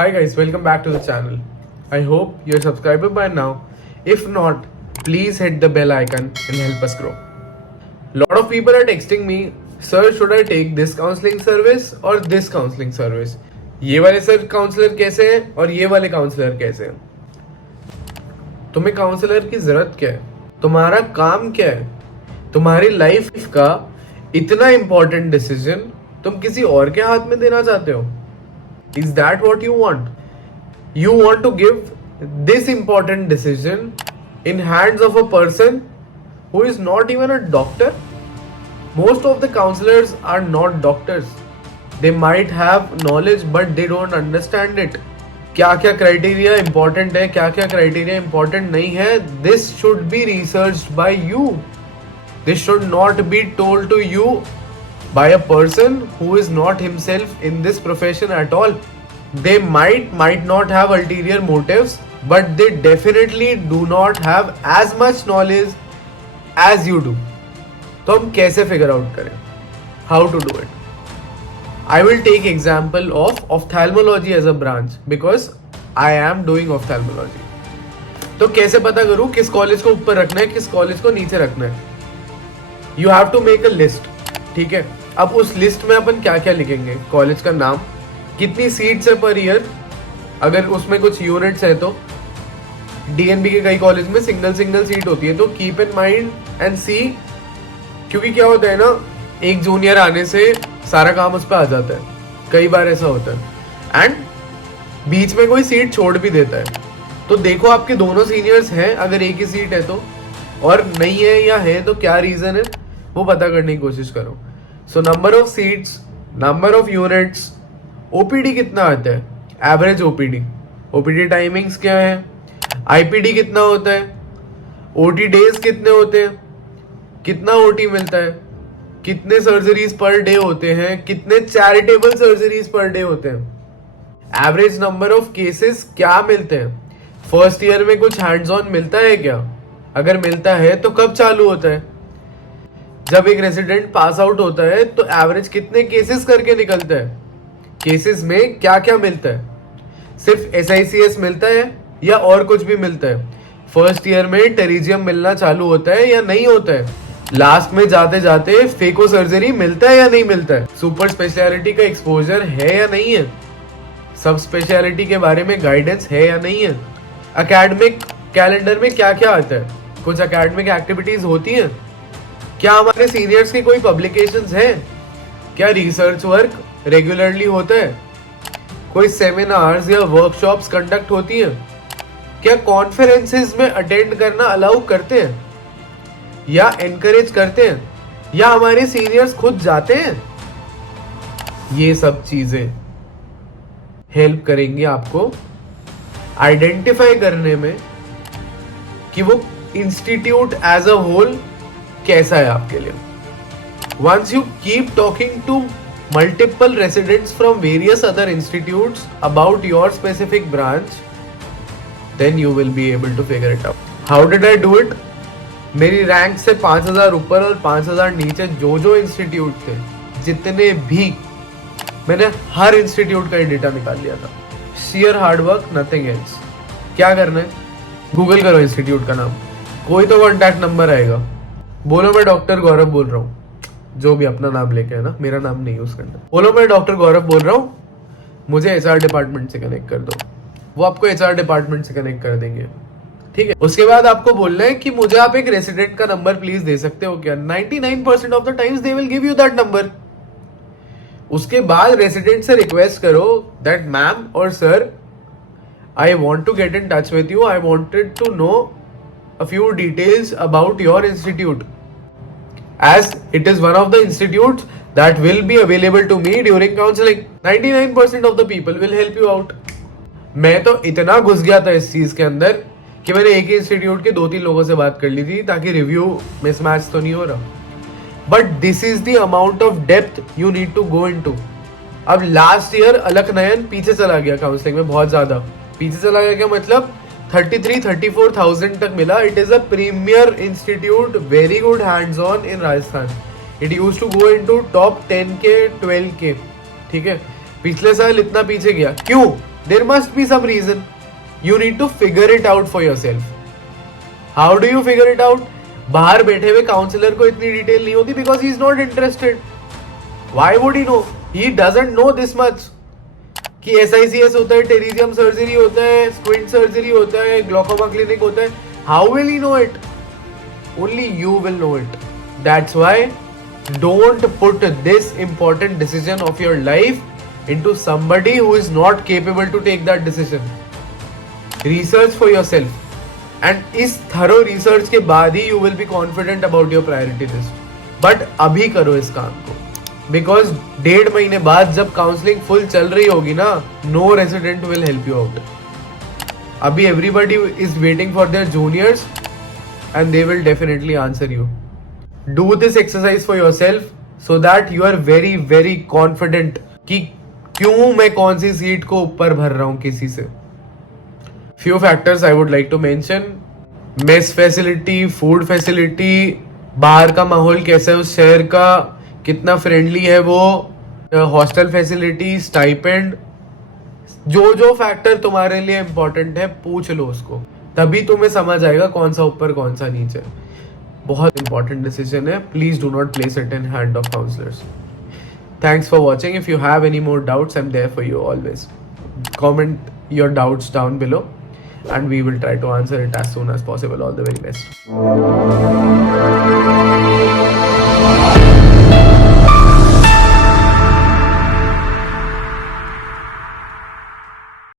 Hi guys, welcome back to the channel. I hope you're subscribed by now. If not, please hit the bell icon and help us grow. Lot of people are texting me, sir, should I take this counseling service or this counseling service? ये वाले sir counsellor कैसे हैं और ये वाले counsellor कैसे हैं? तुम्हें काउंसलर की जरूरत क्या है? तुम्हारा काम क्या है? तुम्हारी लाइफ का इतना इंपॉर्टेंट डिसीजन तुम किसी और के हाथ में देना चाहते हो? Is that what you want? You want to give this important decision in hands of a person who is not even a doctor? Most of the counselors are not doctors. They might have knowledge but they don't understand it. क्या क्या criteria important है, क्या क्या criteria important नहीं है, this should be researched by you. This should not be told to you by a person who is not himself in this profession at all. They might not have ulterior motives, but they definitely do not have as much knowledge as you do. तो हम कैसे figure out करें? How to do it? I will take example of ophthalmology as a branch because I am doing ophthalmology. तो कैसे पता करूं किस college को ऊपर रखना है, किस कॉलेज को नीचे रखना है? You have to make a list. ठीक है, अब उस लिस्ट में अपन क्या क्या लिखेंगे? कॉलेज का नाम, कितनी सीट्स है पर ईयर, अगर उसमें कुछ यूनिट्स है तो डीएनबी के कई कॉलेज में सिंगल सीट होती है, तो कीप इन माइंड एंड सी. क्योंकि क्या होता है ना, एक जूनियर आने से सारा काम उस पर आ जाता है, कई बार ऐसा होता है, एंड बीच में कोई सीट छोड़ भी देता है. तो देखो आपके दोनों सीनियर्स हैं, अगर एक ही सीट है तो, और नहीं है या है तो क्या रीजन है वो पता करने की कोशिश करो. So number of seats, number of units, OPD कितना आता है, एवरेज ओपीडी टाइमिंग्स क्या है, आईपीडी कितना होता है, ओटी डेज कितने होते हैं, कितना ओटी मिलता है, कितने सर्जरीज पर डे होते हैं, कितने चैरिटेबल सर्जरीज पर डे होते हैं, एवरेज नंबर ऑफ केसेस क्या मिलते हैं, फर्स्ट ईयर में कुछ हैंड्स ऑन मिलता है क्या, अगर मिलता है तो कब चालू होता है, जब एक रेसिडेंट पास आउट होता है तो एवरेज कितने केसेस करके निकलता है, केसेस में क्या क्या मिलता है, सिर्फ SICS मिलता है या और कुछ भी मिलता है, फर्स्ट ईयर में टेरिजियम मिलना चालू होता है या नहीं होता है, लास्ट में जाते जाते फेको सर्जरी मिलता है या नहीं मिलता है, सुपर स्पेशलिटी का एक्सपोजर है या नहीं है, सब स्पेशलिटी के बारे में गाइडेंस है या नहीं है, एकेडमिक कैलेंडर में क्या क्या आता है, कुछ एकेडमिक एक्टिविटीज होती हैं, क्या हमारे सीनियर्स की कोई पब्लिकेशंस है, क्या रिसर्च वर्क रेगुलरली होता है, कोई सेमिनार्स या वर्कशॉप्स कंडक्ट होती हैं, क्या कॉन्फ्रेंसेस में अटेंड करना अलाउ करते हैं या एनकरेज करते हैं, या हमारे सीनियर्स खुद जाते हैं. ये सब चीजें हेल्प करेंगी आपको आइडेंटिफाई करने में कि वो इंस्टीट्यूट एज अ होल कैसा है आपके लिए. Once you keep talking to multiple residents from various other institutes about your specific branch, then you will be able to figure it out. How did I do it? मेरी rank से 5000 ऊपर और 5000 नीचे जो इंस्टीट्यूट थे, जितने भी, मैंने हर इंस्टीट्यूट का डेटा निकाल लिया था. Share hard work, nothing else. क्या करना है, गूगल करो इंस्टीट्यूट का नाम, कोई तो कॉन्टैक्ट नंबर आएगा, बोलो मैं डॉक्टर गौरव बोल रहा हूँ, जो भी अपना नाम लेके है ना, मेरा नाम नहीं यूज करना, बोलो मैं डॉक्टर गौरव बोल रहा हूँ, मुझे HR डिपार्टमेंट से कनेक्ट कर दो, वो आपको HR डिपार्टमेंट से कनेक्ट कर देंगे. ठीक है, उसके बाद आपको बोलना है कि मुझे आप एक रेसिडेंट का नंबर प्लीज दे सकते हो क्या. 99% of the times they will give you that number. उसके बाद रेसिडेंट से रिक्वेस्ट करो दैट मैम और sir, I want to get in touch with you, I wanted to know a few details about your institute, as it is one of the institutes that will be available to me during counseling. 99% of the people will help you out. मैं तो इतना घुस गया था इस चीज के अंदर कि मैंने एक ही इंस्टीट्यूट के 2-3 लोगों से बात कर ली थी ताकि रिव्यू मिसमैच तो नहीं हो रहा. But this is the amount of depth you need to go into. अब लास्ट ईयर अलख नयन पीछे चला गया काउंसलिंग में, बहुत ज्यादा पीछे चला गया. क्या मतलब, 33-34,000 तक मिला. It is a premier institute, very good hands on in Rajasthan. It use to go into top 10K 12K. ठीक है, पिछले साल इतना पीछे गया क्यों? There must be some reason. You need to figure it out for yourself. How do you figure it out? बाहर बैठे हुए काउंसलर को इतनी डिटेल नहीं होती because he is not interested. Why would he know? He doesn't know this much. कि SICS होता है, टेरिजियम सर्जरी होता है, स्क्विंट सर्जरी होता है, ग्लोकोमा क्लिनिक होता है. How will he know it? Only you will know it. That's why don't put this important decision of your life into somebody who is not capable to take that decision. Research for yourself. And इस thorough research के बाद ही you will be confident about your priority list. But अभी करो इस काम को. Because 1.5 महीने बाद जब काउंसलिंग फुल चल रही होगी ना, no resident will help you out. अभी everybody is waiting for their juniors and they will definitely answer you. Do this exercise for yourself so that you are very very confident कि क्यों मैं कौन सी seat को ऊपर भर रहा हूं किसी से. Few factors I would like to mention. Mess facility, food facility, बाहर का माहौल कैसा है उस शहर का, कितना फ्रेंडली है वो, हॉस्टल फैसिलिटी, स्टाइपेंड, जो जो फैक्टर तुम्हारे लिए इंपॉर्टेंट है पूछ लो उसको, तभी तुम्हें समझ आएगा कौन सा ऊपर कौन सा नीचे. बहुत इंपॉर्टेंट डिसीजन है. Please do not place it in hand of counsellors. Thanks for watching. If you have any more doubts I am there for you always. Comment your doubts down below and we will try to answer it as soon as possible. All the very best.